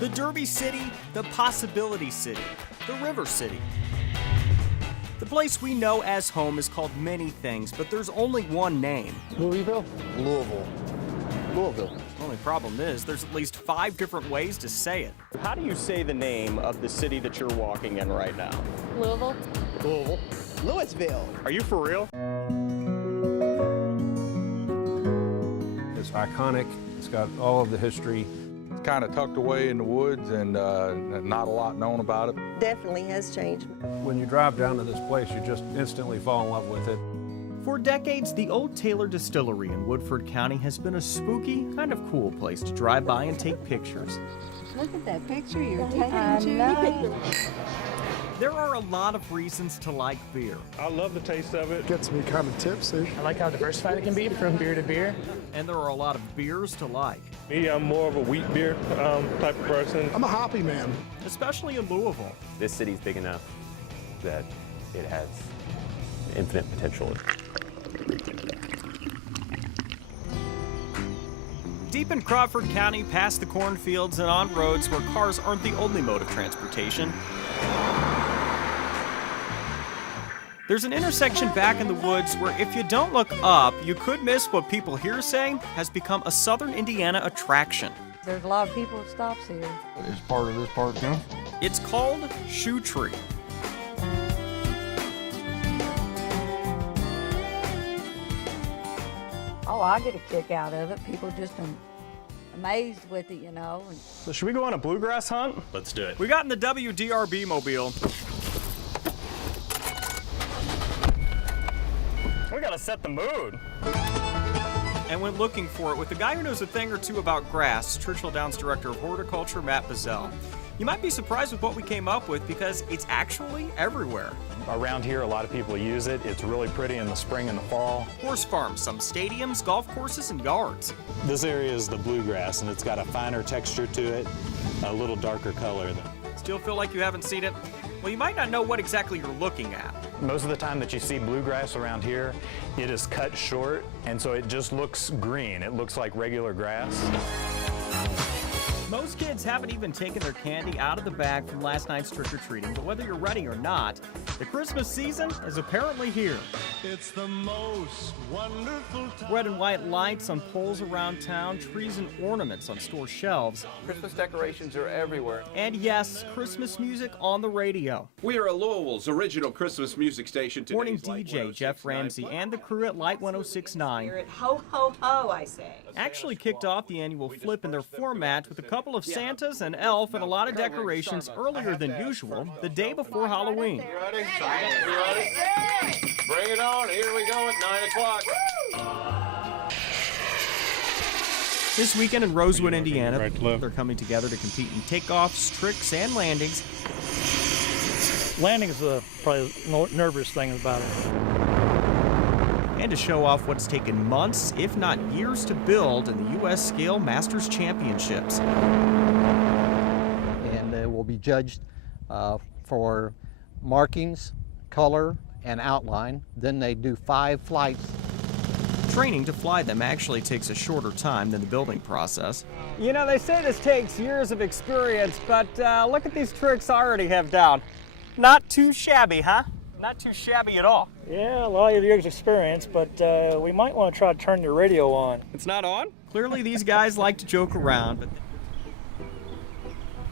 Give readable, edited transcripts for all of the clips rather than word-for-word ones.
The Derby City, the Possibility City, the River City. The place we know as home is called many things, but there's only one name. Louisville? Louisville. Louisville. The only problem is there's at least 5 different ways to say it. How do you say the name of the city that you're walking in right now? Louisville. Louisville. Louisville. Are you for real? It's iconic. It's got all of the history. It's kind of tucked away in the woods and not a lot known about it. Definitely has changed. When you drive down to this place, you just instantly fall in love with it. For decades, the Old Taylor Distillery in Woodford County has been a spooky, kind of cool place to drive by and take pictures. Look at that picture you're taking, Judy. There are a lot of reasons to like beer. I love the taste of it. Gets me kind of tipsy. I like how diversified it can be from beer to beer. And there are a lot of beers to like. Me, I'm more of a wheat beer type of person. I'm a hoppy man. Especially in Louisville. This city's big enough that it has infinite potential. Deep in Crawford County, past the cornfields and on roads where cars aren't the only mode of transportation, there's an intersection back in the woods where if you don't look up, you could miss what people here say has become a southern Indiana attraction. There's a lot of people that stops here. Is part of this park too? It's called Shoe Tree. Oh, I get a kick out of it. People just amazed with it, you know. So should we go on a bluegrass hunt? Let's do it. We got in the WDRB mobile. We gotta set the mood. And went looking for it with the guy who knows a thing or two about grass, Churchill Downs Director of Horticulture, Matt Bazell. You might be surprised with what we came up with because it's actually everywhere. Around here, a lot of people use it. It's really pretty in the spring and the fall. Horse farms, some stadiums, golf courses, and yards. This area is the bluegrass, and it's got a finer texture to it, a little darker color. Still feel like you haven't seen it? Well, you might not know what exactly you're looking at. Most of the time that you see bluegrass around here, it is cut short, and so it just looks green. It looks like regular grass. Most kids haven't even taken their candy out of the bag from last night's trick-or-treating, but whether you're ready or not, the Christmas season is apparently here. It's the most wonderful time. Red and white lights on poles around town, trees and ornaments on store shelves. Christmas decorations are everywhere. And yes, Christmas music on the radio. We are Louisville's original Christmas music station. Morning DJ Jeff Ramsey and the crew at Light 106.9 Ho, ho, ho, I say. actually kicked off the annual flip in their format with a couple of Santas, an elf, and a lot of decorations earlier than usual, the day before Halloween. You ready? You ready? Bring it on. Here we go at 9 o'clock. This weekend in Rosewood, Indiana, they're coming together to compete in takeoffs, tricks, and landings. Landing is probably the nervous thing about it. And to show off what's taken months, if not years, to build in the U.S. Scale Masters Championships. And will be judged for markings, color, and outline. Then they do 5 flights. Training to fly them actually takes a shorter time than the building process. You know, they say this takes years of experience, but look at these tricks I already have down. Not too shabby, huh? Not too shabby at all. Yeah, a lot of years experience, but we might want to try to turn your radio on. It's not on? Clearly these guys like to joke around, but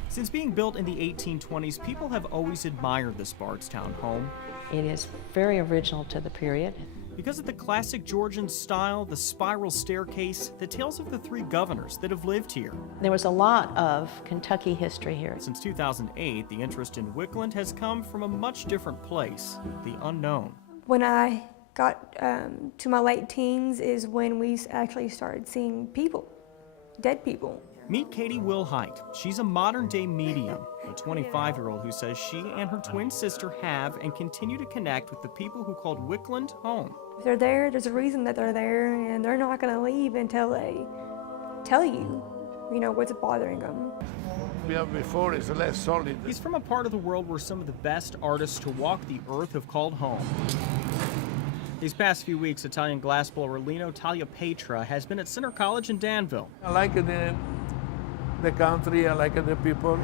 since being built in the 1820s, people have always admired this Bardstown home. It is very original to the period. Because of the classic Georgian style, the spiral staircase, the tales of the 3 governors that have lived here. There was a lot of Kentucky history here. Since 2008, the interest in Wickland has come from a much different place, the unknown. When I got to my late teens is when we actually started seeing people, dead people. Meet Katie Wilhite. She's a modern-day medium, a 25-year-old who says she and her twin sister have and continue to connect with the people who called Wickland home. If they're there, there's a reason that they're there, and they're not going to leave until they tell you, what's bothering them. We have before is less solid. He's from a part of the world where some of the best artists to walk the earth have called home. These past few weeks, Italian glassblower Lino Tagliapetra has been at Center College in Danville. I like it the country. I like the people.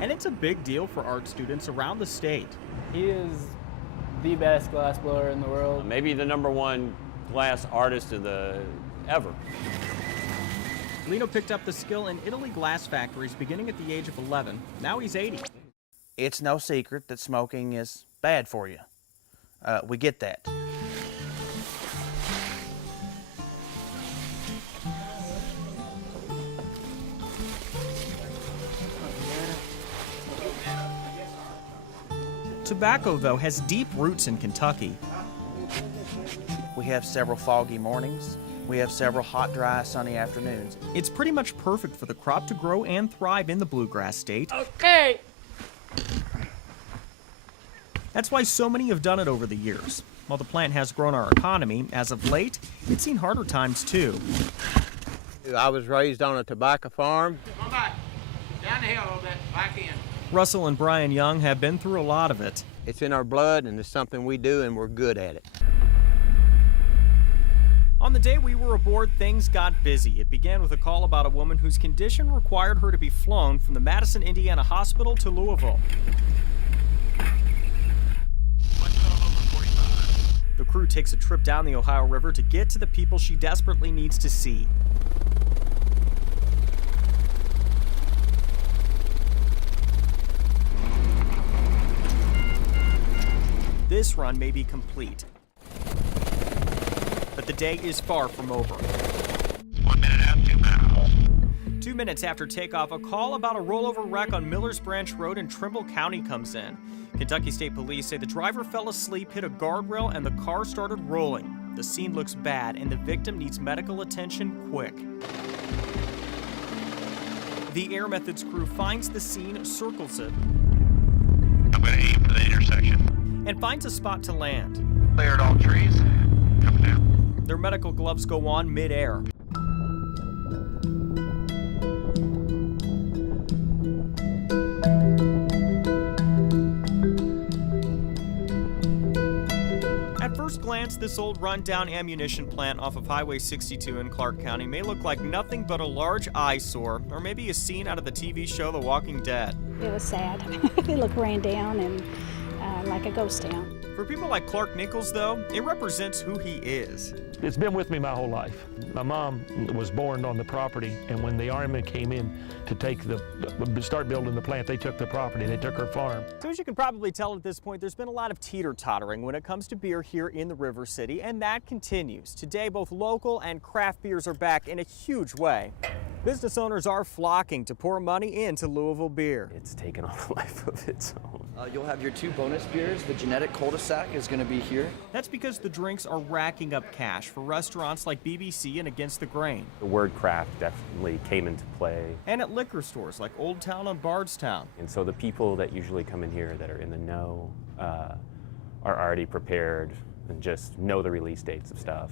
And it's a big deal for art students around the state. He is the best glass blower in the world. Maybe the #1 glass artist ever. Lino picked up the skill in Italy glass factories beginning at the age of 11. Now he's 80. It's no secret that smoking is bad for you. We get that. Tobacco, though, has deep roots in Kentucky. We have several foggy mornings. We have several hot, dry, sunny afternoons. It's pretty much perfect for the crop to grow and thrive in the bluegrass state. Okay. That's why so many have done it over the years. While the plant has grown our economy, as of late, it's seen harder times too. I was raised on a tobacco farm. Come back. Down the hill a little bit. Back in. Russell and Brian Young have been through a lot of it. It's in our blood and it's something we do and we're good at it. On the day we were aboard, things got busy. It began with a call about a woman whose condition required her to be flown from the Madison, Indiana hospital to Louisville. The crew takes a trip down the Ohio River to get to the people she desperately needs to see. This run may be complete, but the day is far from over. 1 minute after 2 miles. 2 minutes after takeoff, a call about a rollover wreck on Millers Branch Road in Trimble County comes in. Kentucky State Police say the driver fell asleep, hit a guardrail, and the car started rolling. The scene looks bad, and the victim needs medical attention quick. The Air Methods crew finds the scene, circles it, I'm going to aim for the intersection. and finds a spot to land. Cleared all trees. Coming down. Their medical gloves go on mid-air. At first glance, this old rundown ammunition plant off of Highway 62 in Clark County may look like nothing but a large eyesore, or maybe a scene out of the TV show The Walking Dead. It was sad. It looked ran down and like a ghost town. For people like Clark Nichols, though, it represents who he is. It's been with me my whole life. My mom was born on the property, and when the Army came in to start building the plant, they took the property, they took her farm. So as you can probably tell at this point, there's been a lot of teeter-tottering when it comes to beer here in the River City, and that continues. Today, both local and craft beers are back in a huge way. Business owners are flocking to pour money into Louisville beer. It's taken on a life of its own. You'll have your 2 bonus beers. The Genetic Cul-de-sac is going to be here. That's because the drinks are racking up cash for restaurants like BBC and Against the Grain. The word craft definitely came into play. And at liquor stores like Old Town and Bardstown. And so the people that usually come in here that are in the know are already prepared and just know the release dates of stuff.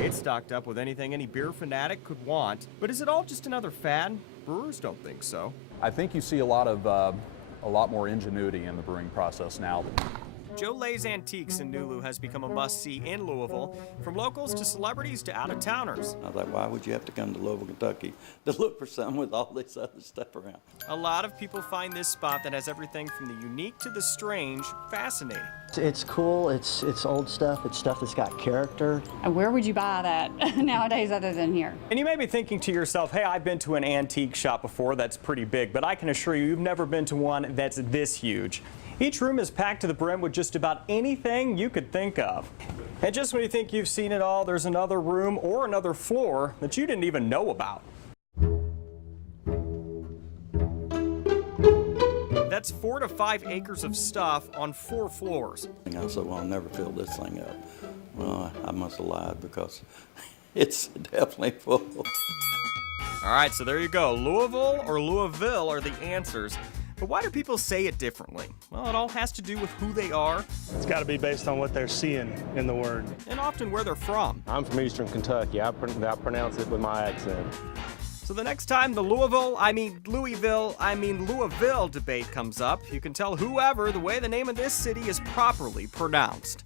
It's stocked up with anything any beer fanatic could want. But is it all just another fad? Brewers don't think so. I think you see a lot more ingenuity in the brewing process now. Joe Lay's Antiques in Nulu has become a must-see in Louisville, from locals to celebrities to out-of-towners. I was like, why would you have to come to Louisville, Kentucky to look for something with all this other stuff around? A lot of people find this spot that has everything from the unique to the strange fascinating. It's cool, it's old stuff, it's stuff that's got character. Where would you buy that nowadays other than here? And you may be thinking to yourself, hey, I've been to an antique shop before that's pretty big, but I can assure you, you've never been to one that's this huge. Each room is packed to the brim with just about anything you could think of. And just when you think you've seen it all, there's another room or another floor that you didn't even know about. That's 4 to 5 acres of stuff on 4 floors. I said, well, I'll never fill this thing up. Well, I must have lied because it's definitely full. All right, so there you go. Louisville or Louisville are the answers. But why do people say it differently? Well, it all has to do with who they are. It's got to be based on what they're seeing in the word. And often where they're from. I'm from Eastern Kentucky. I pronounce it with my accent. So the next time the Louisville debate comes up, you can tell whoever the way the name of this city is properly pronounced.